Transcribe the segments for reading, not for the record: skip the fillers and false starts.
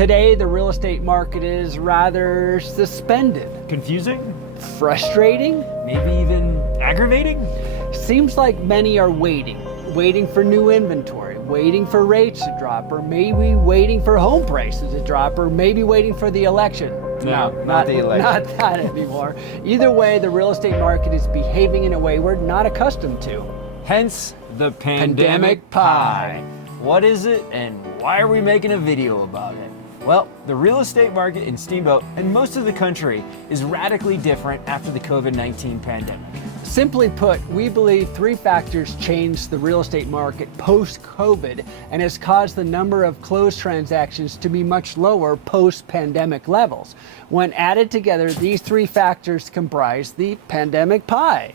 Today, the real estate market is rather suspended. Confusing? Frustrating? Maybe even aggravating? Seems like many are waiting for new inventory, waiting for rates to drop, or maybe waiting for home prices to drop, or maybe waiting for the election. No, not the election. Not that anymore. Either way, the real estate market is behaving in a way we're not accustomed to. Hence the pandemic pie. What is it and why are we making a video about it? Well, the real estate market in Steamboat and most of the country is radically different after the COVID-19 pandemic. Simply put, we believe three factors changed the real estate market post-COVID and has caused the number of closed transactions to be much lower post-pandemic levels. When added together, these three factors comprise the pandemic pie.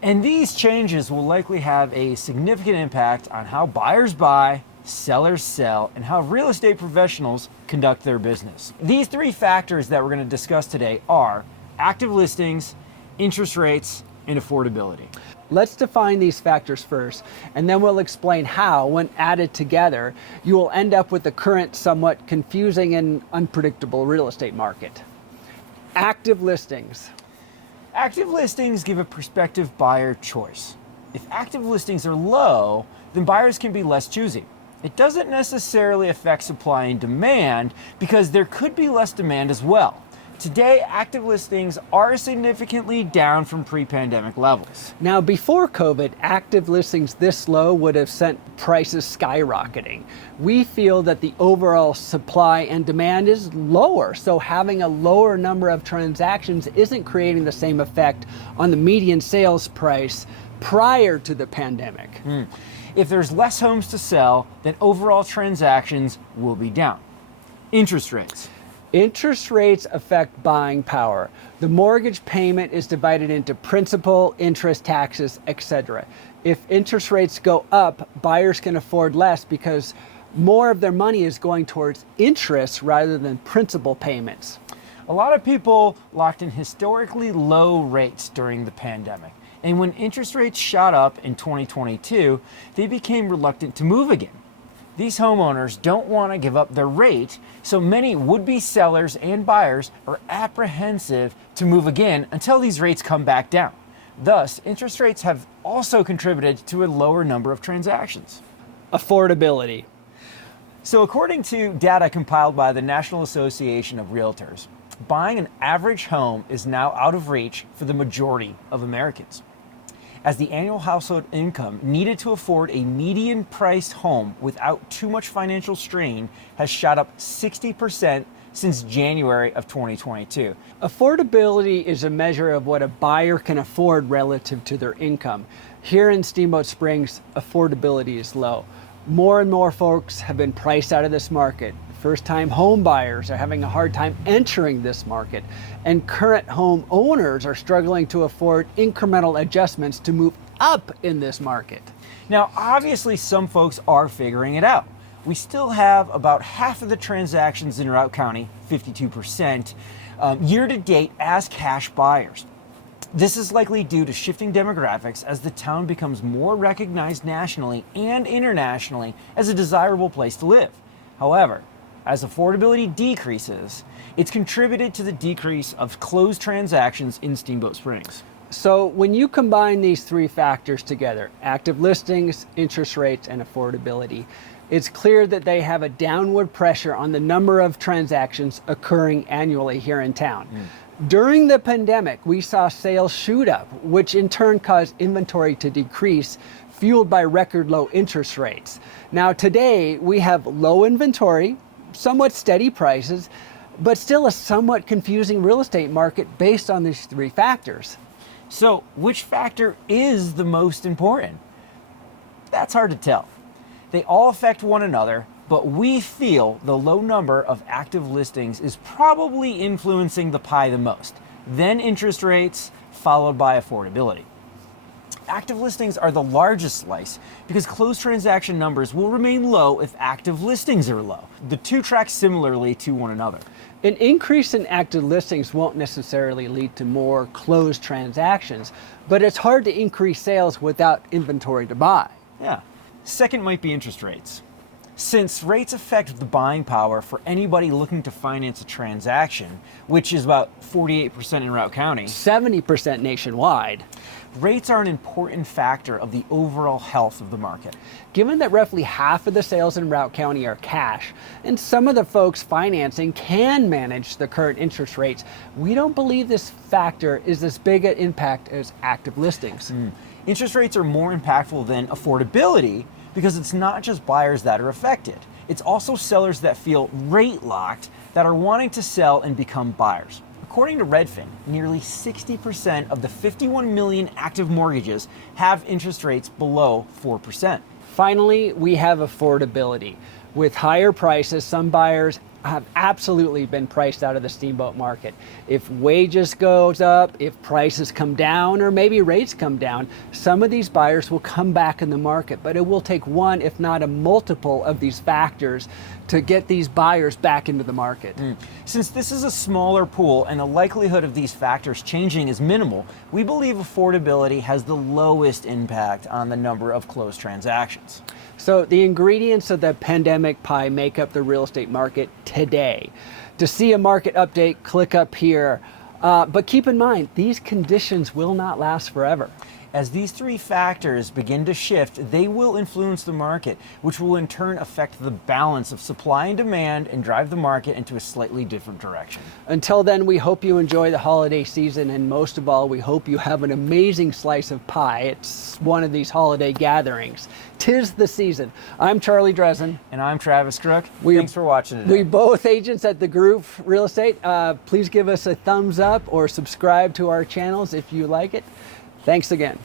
And these changes will likely have a significant impact on how buyers buy, sellers sell, and how real estate professionals conduct their business. These three factors that we're going to discuss today are active listings, interest rates, and affordability. Let's define these factors first, and then we'll explain how, when added together, you will end up with the current somewhat confusing and unpredictable real estate market. Active listings. Active listings give a prospective buyer choice. If active listings are low, then buyers can be less choosy. It doesn't necessarily affect supply and demand because there could be less demand as well. Today, active listings are significantly down from pre-pandemic levels. Now, before COVID, active listings this low would have sent prices skyrocketing. We feel that the overall supply and demand is lower, so having a lower number of transactions isn't creating the same effect on the median sales price prior to the pandemic. If there's less homes to sell, then overall transactions will be down. Interest rates. Interest rates affect buying power. The mortgage payment is divided into principal, interest, taxes, etc. If interest rates go up, buyers can afford less because more of their money is going towards interest rather than principal payments. A lot of people locked in historically low rates during the pandemic. And when interest rates shot up in 2022, they became reluctant to move again. These homeowners don't want to give up their rate, so many would-be sellers and buyers are apprehensive to move again until these rates come back down. Thus, interest rates have also contributed to a lower number of transactions. Affordability. So according to data compiled by the National Association of Realtors, buying an average home is now out of reach for the majority of Americans, as the annual household income needed to afford a median-priced home without too much financial strain has shot up 60% since January of 2022. Affordability is a measure of what a buyer can afford relative to their income. Here in Steamboat Springs, affordability is low. More and more folks have been priced out of this market. First-time home buyers are having a hard time entering this market, and current home owners are struggling to afford incremental adjustments to move up in this market. Now, obviously, some folks are figuring it out. We still have about half of the transactions in Routt County, 52%, year-to-date as cash buyers. This is likely due to shifting demographics as the town becomes more recognized nationally and internationally as a desirable place to live. However, as affordability decreases, it's contributed to the decrease of closed transactions in Steamboat Springs. So when you combine these three factors together, active listings, interest rates, and affordability, it's clear that they have a downward pressure on the number of transactions occurring annually here in town. During the pandemic, we saw sales shoot up, which in turn caused inventory to decrease, fueled by record low interest rates. Now today, we have low inventory, somewhat steady prices, but still a somewhat confusing real estate market based on these three factors. So, which factor is the most important? That's hard to tell. They all affect one another, but we feel the low number of active listings is probably influencing the pie the most, then interest rates, followed by affordability. Active listings are the largest slice because closed transaction numbers will remain low if active listings are low. The two track similarly to one another. An increase in active listings won't necessarily lead to more closed transactions, but it's hard to increase sales without inventory to buy. Yeah. Second might be interest rates. Since rates affect the buying power for anybody looking to finance a transaction, which is about 48% in Routt County, 70% nationwide. rates are an important factor of the overall health of the market. Given that roughly half of the sales in Routt County are cash, and some of the folks financing can manage the current interest rates, we don't believe this factor is as big an impact as active listings. Interest rates are more impactful than affordability because it's not just buyers that are affected. It's also sellers that feel rate locked that are wanting to sell and become buyers. According to Redfin, nearly 60% of the 51 million active mortgages have interest rates below 4%. Finally, we have affordability. With higher prices, some buyers have absolutely been priced out of the steamboat market. If wages goes up, if prices come down, or maybe rates come down, some of these buyers will come back in the market, but it will take one, if not a multiple of these factors to get these buyers back into the market. Since this is a smaller pool and the likelihood of these factors changing is minimal, we believe affordability has the lowest impact on the number of closed transactions. So the ingredients of the pandemic pie make up the real estate market today. To see a market update, click up here. But keep in mind, these conditions will not last forever. As these three factors begin to shift, they will influence the market, which will in turn affect the balance of supply and demand and drive the market into a slightly different direction. Until then, we hope you enjoy the holiday season, and most of all, we hope you have an amazing slice of pie. It's one of these holiday gatherings. 'Tis the season. I'm Charlie Dresden. And I'm Travis Crook. Thanks for watching today. We both agents at the group Real Estate. Please give us a thumbs up or subscribe to our channels if you like it. Thanks again.